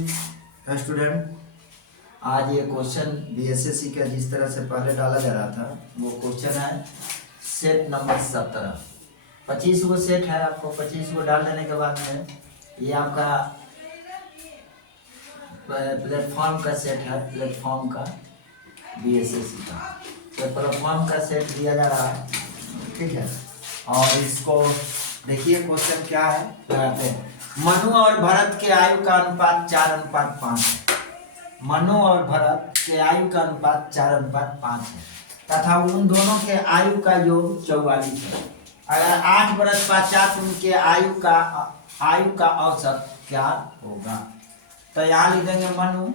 Morning student. आज ये question BSSC का जिस तरह से पहले डाला जा रहा था वो क्वेश्चन है सेट नंबर 17। 25 गो सेट है, आपको 25 गो डाल देने के बाद में ये आपका प्लेटफॉर्म का सेट है, प्लेटफॉर्म का बीएसएससी का। तो प्लेटफॉर्म का सेट दिया जा रहा है, ठीक है। और इसको देखिए क्वेश्चन क्या है, बताते हैं। मनु और भरत के आयु का अनुपात 4:5 है। मनु और भरत के आयु का अनुपात 4:5 है तथा उन दोनों के आयु का योग 44 है। अगर 8 वर्ष पश्चात उनके आयु का औसत क्या होगा? तो यहाँ लिख देंगे मनु,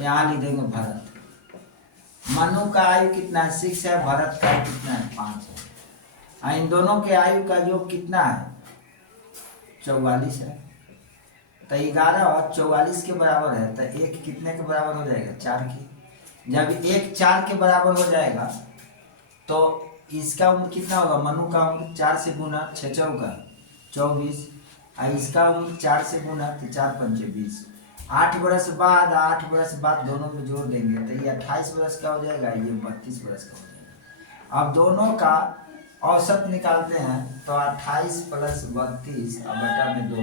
यहाँ लिख देंगे भरत। मनु का आयु कितना है? 6 है। भरत का कितना है? 5 है। इन दोनों के आयु का योग कितना है? 44 है। तो 11 और 44 के बराबर है, तो 1 कितने के बराबर हो जाएगा? 4 की। जब 1 4 के बराबर हो जाएगा तो इसका उम्र कितना होगा? मनु का उम्र 4 से गुना 6 चौका 24, और इसका उम्र 4 से गुना तो 4 पंचे 20। 8 वर्ष बाद दोनों में जोड़ देंगे तो ये 28 वर्ष का हो जाएगा, ये 32 वर्ष का हो जाएगा। अब दोनों का औसत निकालते हैं तो 28 + 32 और बटा में 2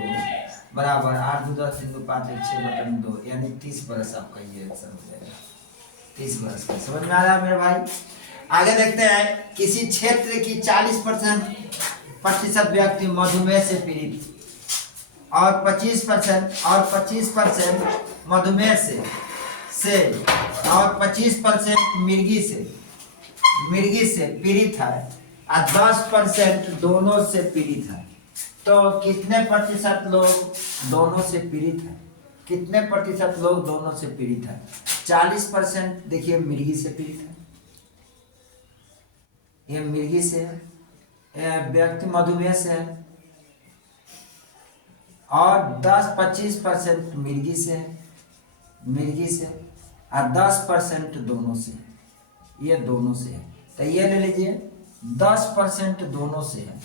बराबर 8 2 10 3 2 5 1 6 बटा में 2, यानी 30 वर्ष आपका ये आंसर हो जाएगा। 30 वर्ष का समझ में आ रहा है मेरे भाई? आगे देखते हैं। किसी क्षेत्र की 40% व्यक्ति मधुमेह से पीड़ित और 25% मधुमेह से और 25% मिर्गी से पीड़ित है और 10% दोनों से पीड़ित है। तो कितने प्रतिशत लोग दोनों से पीड़ित है? कितने प्रतिशत लोग दोनों से पीड़ित है? 40% देखिए मिर्गी से पीड़ित है, ये मिर्गी से है, व्यक्ति मधुमेह से है। और 25% मिर्गी से है, और 10% दोनों से, ये दोनों से है। तो ये ले लीजिए 10% दोनों से है,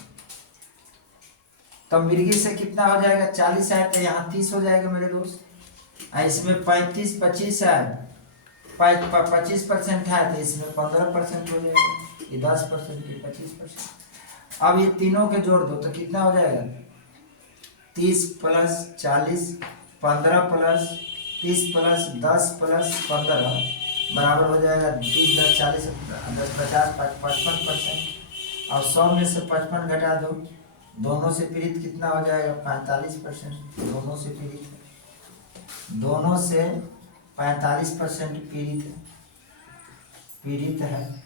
तो मिर्गी से कितना हो जाएगा? 40 है, तो यहाँ 30 हो जाएगा मेरे दोस्त। इसमें 25 है, 25% है, तो इसमें 15% हो जाएगा। ये 10%, ये 25%। अब ये तीनों के जोड़ दो तो कितना हो जाएगा? 30 + 40, 15 + 30 + 10 + 15 बराबर हो जाएगा 30 10 40 10 50 55%। और 100 में से 55 घटा दो, दोनों से पीड़ित कितना हो जाएगा? 45%। दोनों से पीड़ित है, दोनों से 45% पीड़ित है।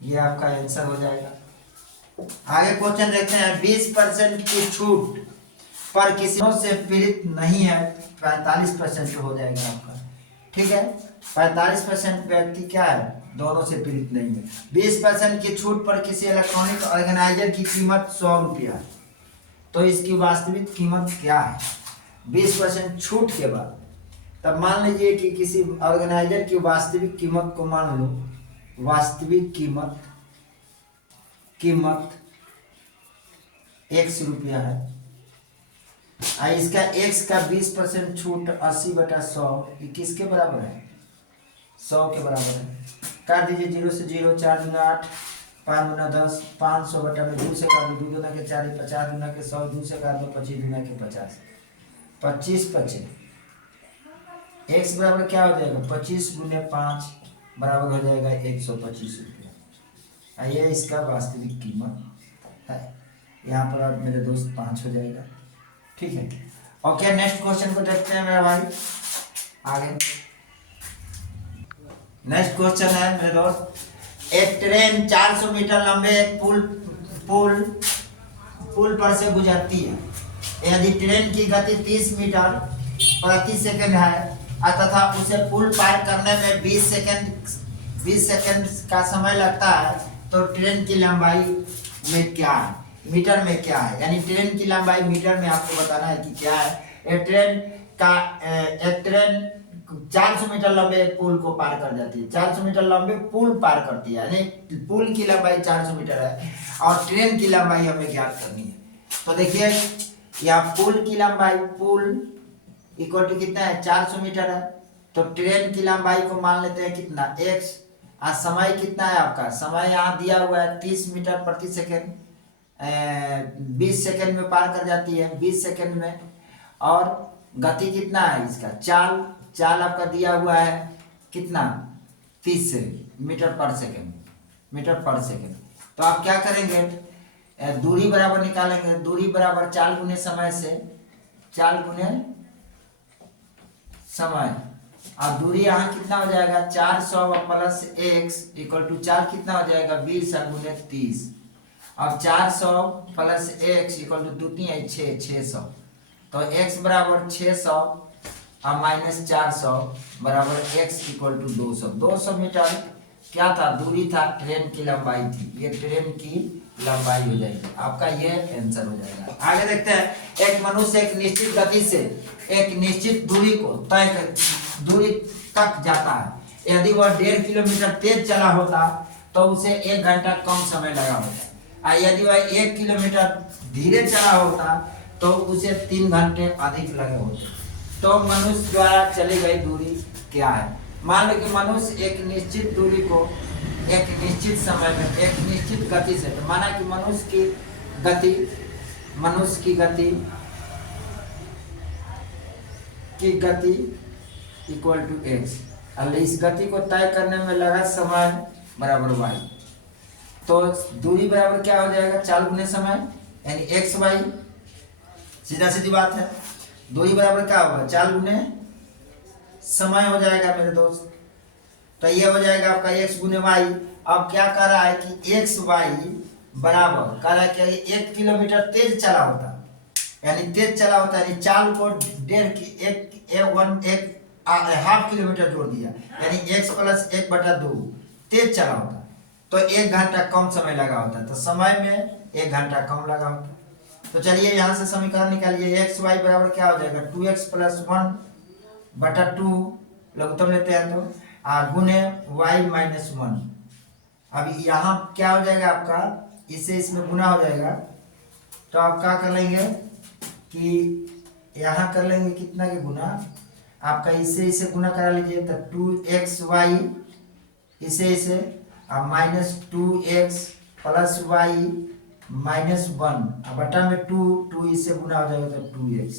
ये आपका आंसर हो जाएगा। आगे क्वेश्चन देखते हैं। 20% की छूट पर किसी से पीड़ित नहीं है, 45% हो जाएगा आपका, ठीक है। 45% व्यक्ति क्या है? दोनों से पीड़ित नहीं है। 20% की छूट पर किसी इलेक्ट्रॉनिक ऑर्गेनाइजर की कीमत 100 रुपया है, तो इसकी वास्तविक कीमत क्या है? 20% छूट के बाद, तब मान लीजिए कि किसी ऑर्गेनाइजर की वास्तविक कीमत को मान लो, वास्तविक कीमत X रुपया है। इसका X का 20% छूट 80/100, ये किसके बराबर है? 100 के बराबर है। काट दीजिए 0 से 0, 4 दूना 8, 5 दूना 10, 500 बटा में 2 से काट दो, 2 दूना के 4, 50 दूना के 100, 2 से काट दो, 25 दूना के 50, 25 25। X बराबर क्या हो जाएगा? 25 × 5 बराबर हो जाएगा 125 रुपया। ये इसका वास्तविक कीमत है। यहाँ पर आप मेरे दोस्त 5 हो जाएगा, ठीक है। ओके, नेक्स्ट क्वेश्चन को देखते हैं मेरा भाई। आगे नेक्स्ट क्वेश्चन है मेरे दोस्त। एक ट्रेन 400 मीटर लंबे एक पुल पर से गुजरती है। यदि ट्रेन की गति 30 मीटर प्रति सेकंड है तथा उसे पुल पार करने में 20 सेकंड का समय लगता है, तो ट्रेन की लंबाई में क्या है? मीटर में क्या है? यानी ट्रेन की लंबाई मीटर में आपको बताना है कि क्या है। एक ट्रेन 400 मीटर लंबे एक पुल को पार कर जाती है। 400 मीटर लंबे पुल पार करती है, यानी पुल की लंबाई 400 मीटर है और ट्रेन की लंबाई हमें ज्ञात करनी है। तो देखिए यहाँ पुल की लंबाई, पुल इक्वल टू कितना है 400 मीटर है। तो ट्रेन की लंबाई को मान लेते हैं कितना x। समय कितना है आपका, समय यहाँ दिया हुआ है 30 मीटर प्रति सेकेंड, 20 सेकेंड में पार कर जाती है, 20 सेकेंड में। और गति कितना है इसका, चाल आपका दिया हुआ है कितना 30 मीटर पर सेकेंड। तो आप क्या करेंगे, दूरी बराबर निकालेंगे, दूरी बराबर चाल गुने समय से, चाल गुने समय। और दूरी यहाँ कितना हो जाएगा 400 प्लस x इक्वल टू चाल कितना हो जाएगा 20 गुने 30। अब 400 प्लस x इक्वल टू 2 3 600। तो x बराबर 600 और माइनस 400 बराबर x इक्वल टू 200 मीटर क्या था, दूरी था, ट्रेन की लंबाई थी। ये ट्रेन की लंबाई हो जाएगी, आपका ये आंसर हो जाएगा। आगे देखते हैं, एक मनुष्य एक निश्चित गति से एक निश्चित दूरी को दूरी तक जाता है। यदि वह 1.5 किलोमीटर तेज चला होता तो उसे 1 घंटा कम समय लगा होता, और यदि वह 1 किलोमीटर धीरे चला होता तो उसे 3 घंटे अधिक लगे होते। तो मनुष्य द्वारा चली गई दूरी क्या है। मान लो कि मनुष्य एक निश्चित दूरी को एक निश्चित समय में एक निश्चित गति से, तो माना कि मनुष्य की गति इक्वल टू x, और इस गति को तय करने में लगा समय बराबर y। तो दूरी बराबर क्या हो जाएगा, चाल गुने समय, यानी x y, सीधा सीधी बात है। दूरी बराबर क्या होगा, चाल गुने समय हो जाएगा मेरे दोस्त। तो ये हो जाएगा आपका x गुने y। अब क्या कर रहा है कि x y बराबर कह रहा है कि 1 किलोमीटर तेज चला होता, यानी तेज चला होता, यानी चाल को 1.5 किलोमीटर जोड़ दिया, यानी x प्लस 1/2 तेज चला होता तो 1 घंटा कम समय लगा होता, तो समय में 1 घंटा कम लगा होता। तो चलिए यहाँ से समीकरण निकालिए, x y बराबर क्या हो जाएगा 2x प्लस 1/2 लघुत्तम लेते हैं तो गुने y माइनस 1। अब यहाँ क्या हो जाएगा आपका, इससे इसमें गुना हो जाएगा। तो आप क्या कर लेंगे कि यहाँ कर लेंगे कितना के गुना, आपका इसे गुना करा लीजिए, तो 2xy इसे अब minus 2x plus y minus 1 बटा में 2 इससे गुना हो जाएगा तो 2x।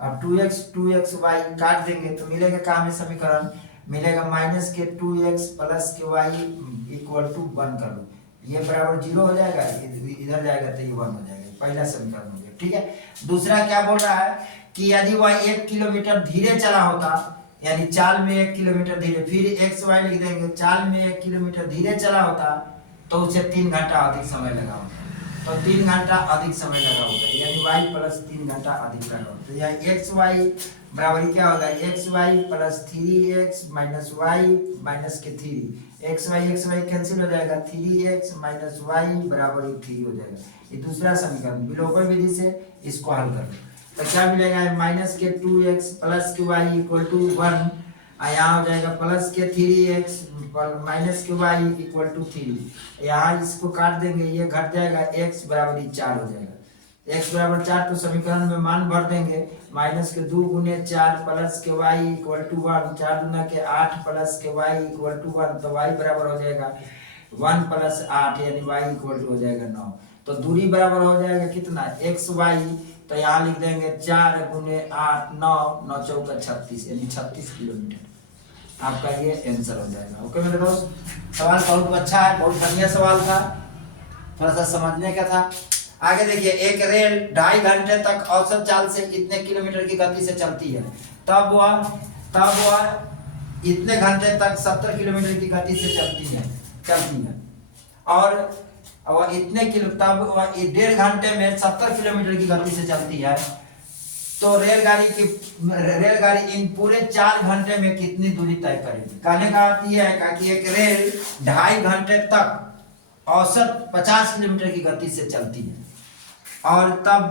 अब 2xy काट देंगे तो मिलेगा क्या हमें समीकरण, मिलेगा माइनस के 2x प्लस के y इक्वल टू 1 कर लो, ये बराबर 0 हो जाएगा, इधर जाएगा तो ये 1 हो जाएगा, पहला समीकरण हो गया। ठीक है, दूसरा क्या बोल रहा है कि यदि वह 1 किलोमीटर धीरे चला होता, यानी चाल में 1 किलोमीटर धीरे, फिर x y लिख देंगे, चाल में 1 किलोमीटर धीरे चला होता तो उसे 3 घंटा अधिक समय लगा होता, तो 3 घंटा अधिक समय लगा होता, यानी y प्लस 3 घंटा अधिक लगा होता। तो यहाँ x y बराबर क्या होगा, x y plus 3x minus y minus के 3, एक्स वाई कैंसिल हो जाएगा, 3x माइनस वाई बराबर 3 हो जाएगा। ये दूसरा समीकरण विलोपन विधि से इसको हल कर लो तो क्या मिलेगा, माइनस के 2x प्लस के वाई इक्वल टू 1, यहाँ हो जाएगा प्लस के 3x माइनस के वाई इक्वल टू 3, यहाँ इसको काट देंगे, ये घट जाएगा, x बराबर 4 हो जाएगा। x बराबर 4 तो समीकरण में मान भर देंगे, माइनस के 2 गुने 4 प्लस के y इक्वल टू 1, 4 गुना के 8 प्लस के y इक्वल टू 1, तो y बराबर हो जाएगा 1 प्लस 8 यानी y इक्वल टू हो जाएगा 9। तो दूरी बराबर हो जाएगा कितना x y, तो यहाँ लिख देंगे 4 गुने 8 9 9 चौका 36 यानी 36 किलोमीटर। आपका ये आंसर हो जाएगा। ओके मेरे दोस्त, सवाल बहुत अच्छा है, बहुत बढ़िया सवाल था, थोड़ा सा समझने का था। आगे देखिए, एक रेल 2.5 घंटे तक औसत चाल से इतने किलोमीटर की गति से चलती है, तब वह इतने घंटे तक 70 किलोमीटर की गति से चलती है और वह इतने किलो तब वह 1.5 घंटे में 70 किलोमीटर की गति से चलती है। तो रेलगाड़ी इन पूरे 4 घंटे में कितनी दूरी तय करेगी। कहने का अर्थ यह है कि एक रेल 2.5 घंटे तक औसत 50 किलोमीटर की गति से चलती है और तब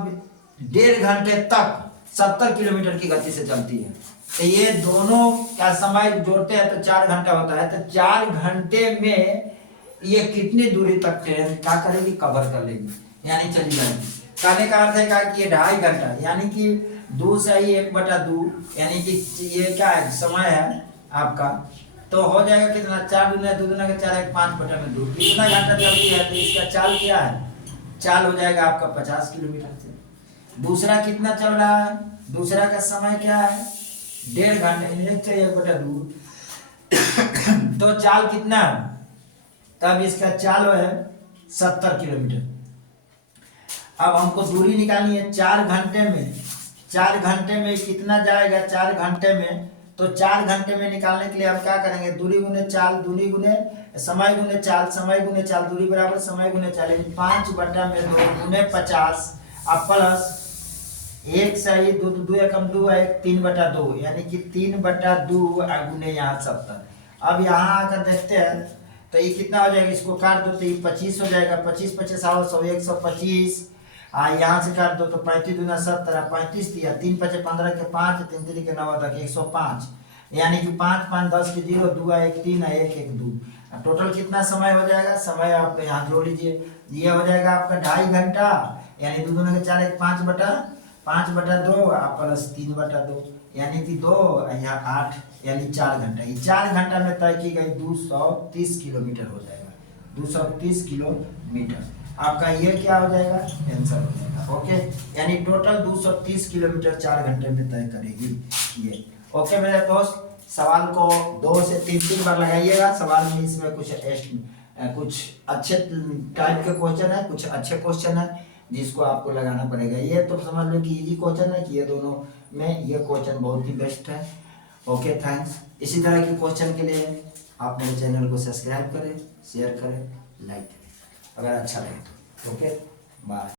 1.5 घंटे तक 70 किलोमीटर की गति से चलती है। तो ये दोनों का समय जोड़ते हैं तो 4 घंटा होता है। तो 4 घंटे में ये कितनी दूरी तक ट्रेन क्या करेगी, कवर कर लेगी, यानी चली जाएगी। कहने का अर्थ है कि ये 2.5 घंटा यानी कि 2 सही 1/2, यानी कि ये क्या है, समय है आपका। तो हो जाएगा कितना, 4 दूना 2 दूना का 4 है 5/2। कितना घंटा चलती है, तो इसका चाल क्या है, चाल हो जाएगा आपका 50 किलोमीटर से। दूसरा कितना चल रहा है, दूसरा का समय क्या है, 1.5 घंटे, 1/2। तो चाल कितना है, तब इसका चाल है 70 किलोमीटर। अब हमको दूरी निकालनी है 4 घंटे में, 4 घंटे में कितना जाएगा, 4 घंटे में। तो 4 घंटे में निकालने के लिए हम क्या करेंगे, दूरी गुने चाल, दूरी गुने समय गुने चाल, समय गुने चाल, दूरी बराबर समय गुने चाल, यानी 5/2 गुने 50। अब प्लस 1 सही 2 2 एकम 2 है 3/2, यानी कि 3/2 गुने यहाँ 70। अब यहाँ आकर देखते हैं तो ये कितना हो जाएगा, इसको काट दो तो ये 25 हो जाएगा। 25 25 आओ 100, 125। यहाँ से काट दो तो 35 दूना 70, 35 दिया, 3 5 15 के 5, 3 3 के 9 तक 105, यानी कि 5 5 10 के 0, 2 1 3 1 1 2। टोटल कितना समय हो जाएगा, समय आप यहाँ जोड़ लीजिए, ये हो जाएगा आपका 2.5 घंटा, यानी 2 दूना के 4 1 5/2 प्लस 3/2, यानी कि 2 यहाँ 8, यानी 4 घंटा। ये 4 घंटा में तय की गई 230 किलोमीटर हो जाएगा, 230 किलोमीटर। आपका ये क्या हो जाएगा, आंसर हो जाएगा। ओके, यानी टोटल 230 किलोमीटर 4 घंटे में तय करेगी ये। ओके मेरे दोस्त, सवाल को 2 से 3 बार लगाइएगा। सवाल में इसमें कुछ अच्छे टाइप के क्वेश्चन है, कुछ अच्छे क्वेश्चन है जिसको आपको लगाना पड़ेगा। ये तो समझ लो कि इजी क्वेश्चन है कि ये दोनों में ये क्वेश्चन बहुत ही बेस्ट है। Okay thanks. इसी तरह के क्वेश्चन के लिए आप मेरे चैनल को सब्सक्राइब करें, शेयर करें, लाइक करें अगर अच्छा लगे तो। Okay bye.